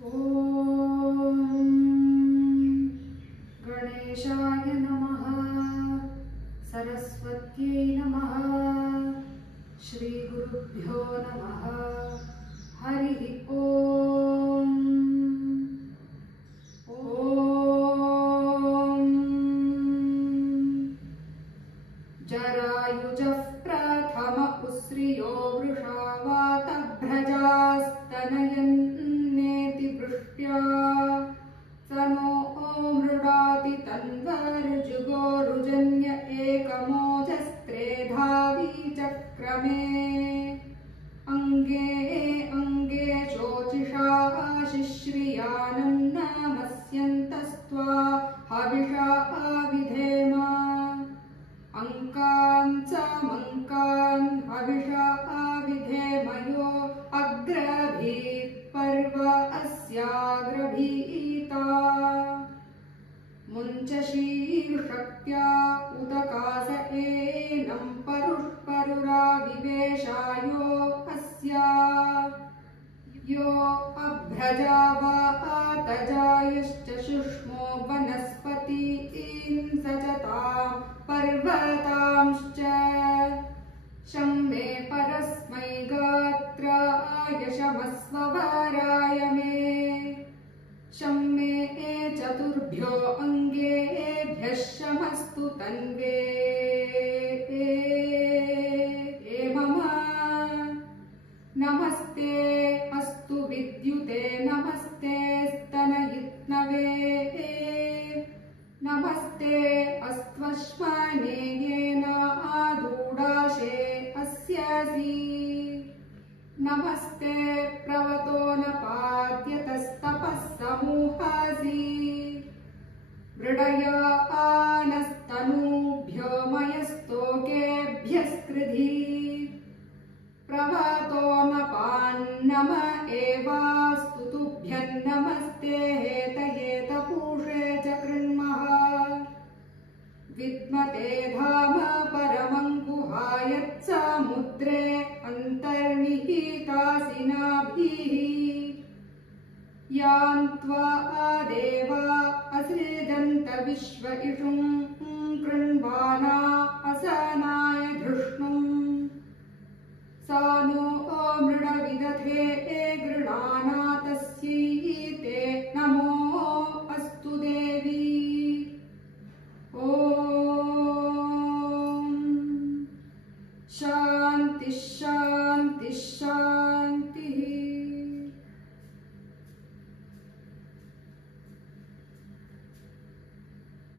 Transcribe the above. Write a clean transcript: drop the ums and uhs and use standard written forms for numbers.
ॐ गणेशाय नमः। सरस्वत्यै नमः। श्रीगुरुभ्यो नमः। हरिः ॐ। जरायुजः प्रथम उस्रियो वृषावातभ्रजास्तनयन्नेति वृष्ट्या स नो मृडाति तन्वरुजुगोरुजन्य एकमोजस्त्रेधावीचक्रमे अङ्गे अङ्गे शोचिषा शिश्रियानन्नमस्यन्तस्त्वा हविषा विधेम अंकान् च मंकान् हविषा विधेमयो अग्रभीत् पर्व अस्याग्रभीता मुञ्चशीर्षक्त्या उदकास एनं परुष्परुरा विवेशायो अस्या यो अभ्रजा वा आतजायश्च शुष्मो वनस्पतीन् सचतां पर्वतांश्च शम्मे परस्मै गात्राय शमस्वराय मे शम्मे चतुर्भ्यो अङ्गेभ्यः शमस्तु तन्वे मम नमस्ते अस्तु विद्युते नमस्ते स्तनयित्नवे नमस्ते अस्त्वश्मने येन आदूडाशे अस्यासि नमस्ते प्रवतो न पाद्यतस्तपः समूहासि मृडया आनस्तनूभ्यो मयस्तोकेभ्यस्कृधि प्रवतो न पान्नम एवास्तु तुभ्यं नमस्ते हेतयेत पूषे च कृण्मः विद्मते धाम परमं गुहायत्समुद्रे अन्तर्निहितासि नाभिः यान्त्वा देवा असृजन्त विश्व इषुं कृण्वाना असनाय धृष्णुम् सा नो मृड विदधे गृणाना